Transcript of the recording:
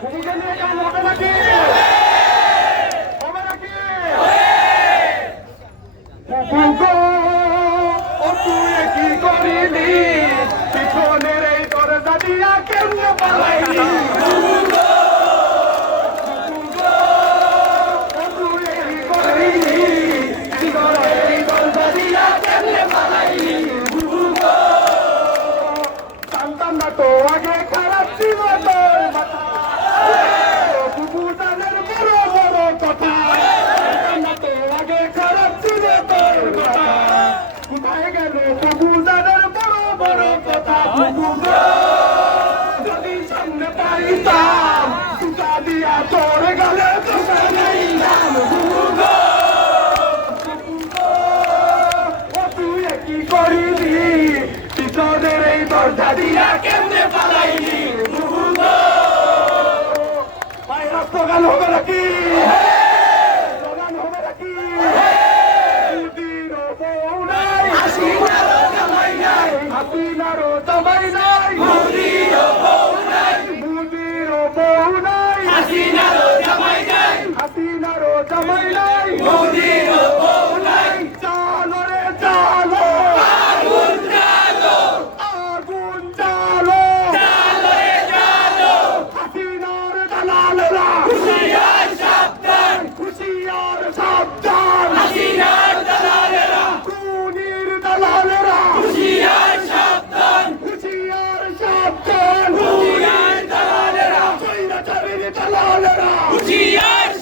これじゃね সততা যদি সামনে পাইতাম সুতা দিয়া তোর গালে তোকে নাইলাম তুই কি করিলি? পিছনের এই দরজা দিয়া কেমনে পালাইলি? মুহুগ পায়ের রক্ত গাল হবে নাকি? দালালেরা দালালেরা